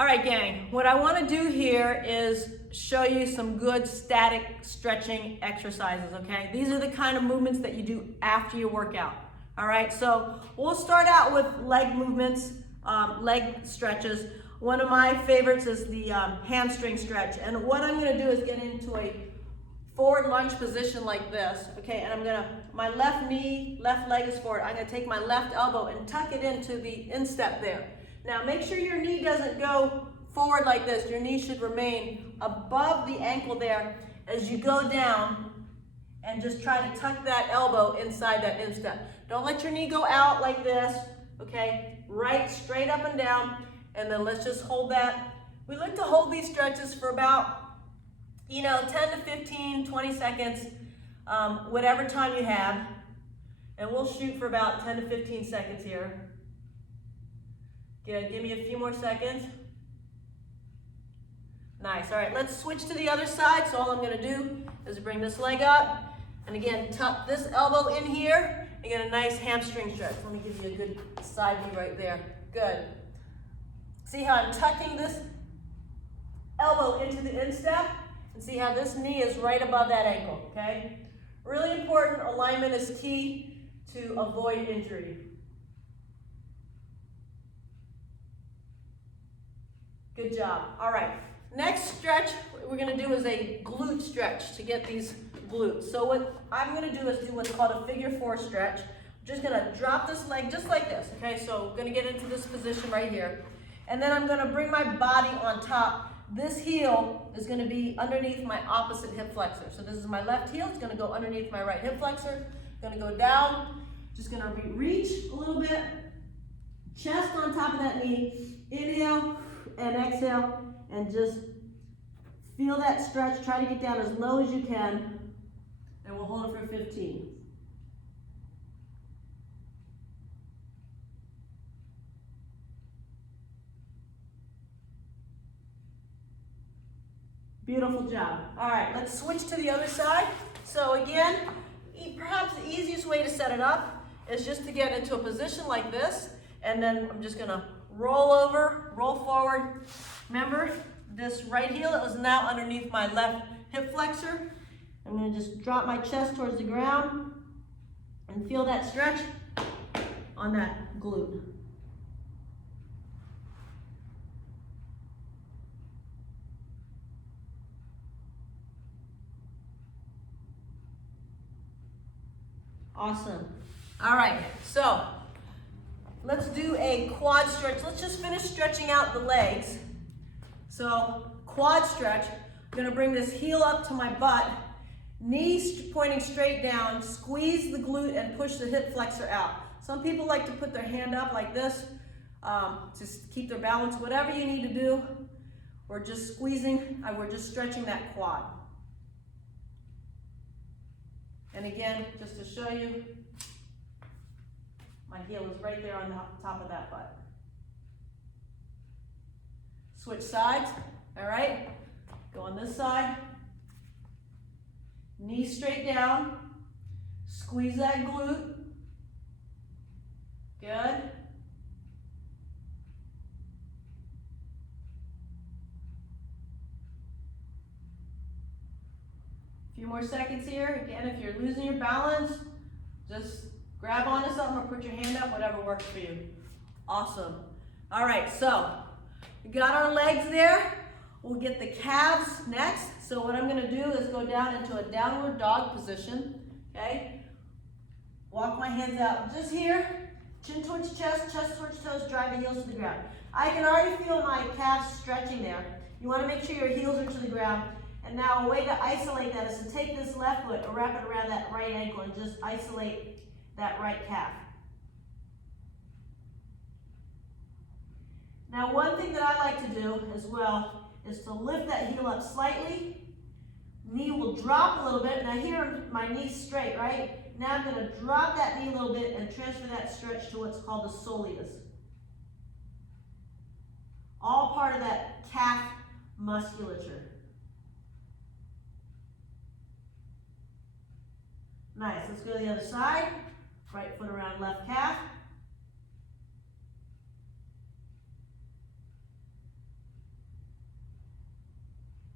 All right, gang, what I want to do here is show you some good static stretching exercises, okay? These are the kind of movements that you do after your workout, all right? So we'll start out with leg movements, leg stretches. One of my favorites is the hamstring stretch. And what I'm going to do is get into a forward lunge position like this, okay? And my left leg is forward. I'm going to take my left elbow and tuck it into the instep there. Now make sure your knee doesn't go forward like this. Your knee should remain above the ankle there as you go down, and just try to tuck that elbow inside that instep. Don't let your knee go out like this, okay? Right, straight up and down, and then let's just hold that. We like to hold these stretches for about, 10 to 15, 20 seconds, whatever time you have. And we'll shoot for about 10 to 15 seconds here. Good, give me a few more seconds. Nice, all right, let's switch to the other side. So all I'm gonna do is bring this leg up, and again, tuck this elbow in here, and get a nice hamstring stretch. Let me give you a good side view right there. Good. See how I'm tucking this elbow into the instep, and see how this knee is right above that ankle, okay? Really important, alignment is key to avoid injury. Good job. All right. Next stretch we're going to do is a glute stretch to get these glutes. So what I'm going to do is do what's called a figure 4 stretch. I'm just going to drop this leg just like this. Okay, so I'm going to get into this position right here. And then I'm going to bring my body on top. This heel is going to be underneath my opposite hip flexor. So this is my left heel. It's going to go underneath my right hip flexor. Going to go down. Just going to reach a little bit. Chest on top of that knee. Inhale and exhale, and just feel that stretch. Try to get down as low as you can, and we'll hold it for 15. Beautiful job. All right, let's switch to the other side. So again, perhaps the easiest way to set it up is just to get into a position like this, and then I'm just gonna roll over, roll forward. Remember, this right heel is now underneath my left hip flexor. I'm going to just drop my chest towards the ground and feel that stretch on that glute. Awesome. All right, so let's do a quad stretch. Let's just finish stretching out the legs. So quad stretch, I'm gonna bring this heel up to my butt, knees pointing straight down, squeeze the glute and push the hip flexor out. Some people like to put their hand up like this to keep their balance. Whatever you need to do, we're just squeezing, we're just stretching that quad. And again, just to show you, my heel is right there on the top of that butt. Switch sides, all right? Go on this side. Knees straight down. Squeeze that glute. Good. A few more seconds here. Again, if you're losing your balance, just grab onto something or put your hand up, whatever works for you. Awesome. All right, so we got our legs there. We'll get the calves next. So what I'm gonna do is go down into a downward dog position, okay? Walk my hands out just here. Chin towards chest, chest towards toes, drive the heels to the ground. I can already feel my calves stretching there. You wanna make sure your heels are to the ground. And now a way to isolate that is to take this left foot and wrap it around that right ankle and just isolate that right calf. Now one thing that I like to do as well is to lift that heel up slightly. Knee will drop a little bit. Now here my knee's straight, right? Now I'm going to drop that knee a little bit and transfer that stretch to what's called the soleus. All part of that calf musculature. Nice, let's go to the other side. Right foot around left calf.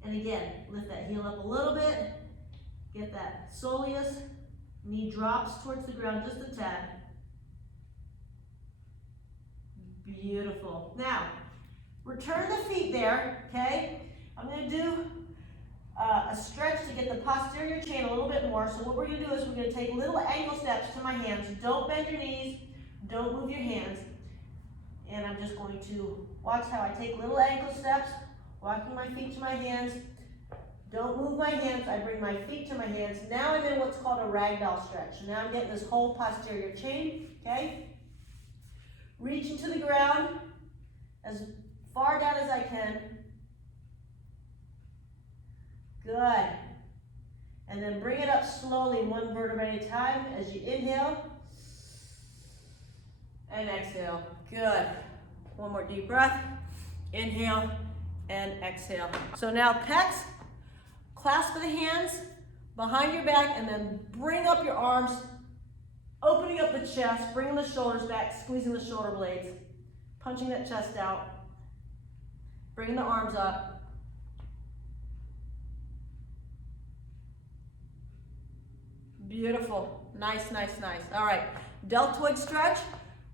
And again, lift that heel up a little bit. Get that soleus. Knee drops towards the ground just a tad. Beautiful. Now, return the feet there, okay? I'm going to do a stretch to get the posterior chain a little bit more. So what we're going to do is we're going to take little ankle steps to my hands. Don't bend your knees. Don't move your hands. And I'm just going to watch how I take little ankle steps, walking my feet to my hands. Don't move my hands. I bring my feet to my hands. Now I'm in what's called a ragdoll stretch. Now I'm getting this whole posterior chain, okay? Reaching to the ground as far down as I can. Good. And then bring it up slowly, one vertebrae at a time as you inhale and exhale. Good. One more deep breath. Inhale and exhale. So now pecs, clasp the hands behind your back and then bring up your arms, opening up the chest, bringing the shoulders back, squeezing the shoulder blades, punching that chest out, bringing the arms up. Beautiful. Nice, nice, nice. All right. Deltoid stretch.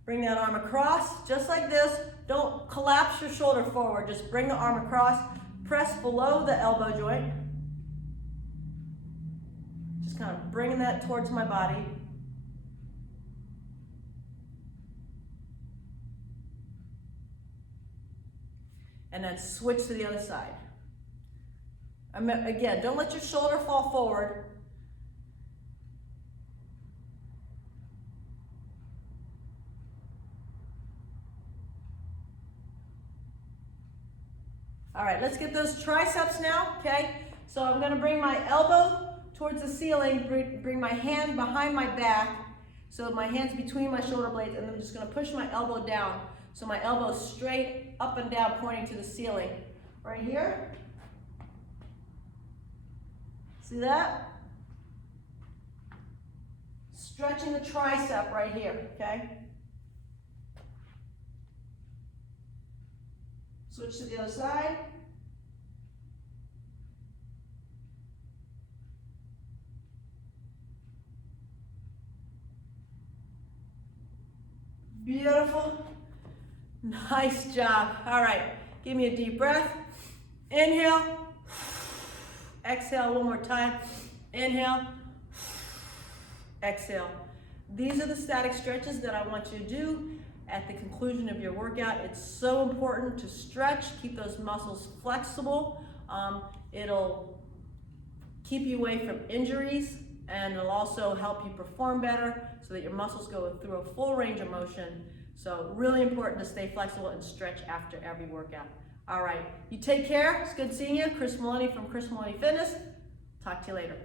Bring that arm across, just like this. Don't collapse your shoulder forward. Just bring the arm across. Press below the elbow joint. Just kind of bringing that towards my body. And then switch to the other side. Again, don't let your shoulder fall forward. All right, let's get those triceps now, okay? So I'm gonna bring my elbow towards the ceiling, bring my hand behind my back, so my hand's between my shoulder blades, and I'm just gonna push my elbow down, so my elbow's straight up and down, pointing to the ceiling. Right here. See that? Stretching the tricep right here, okay? Switch to the other side. Beautiful. Nice job. All right, give me a deep breath. Inhale. Exhale one more time. Inhale. Exhale. These are the static stretches that I want you to do at the conclusion of your workout. It's so important to stretch, keep those muscles flexible. It'll keep you away from injuries, and it'll also help you perform better so that your muscles go through a full range of motion. So really important to stay flexible and stretch after every workout. All right, you take care. It's good seeing you. Chris Maloney from Chris Maloney Fitness. Talk to you later.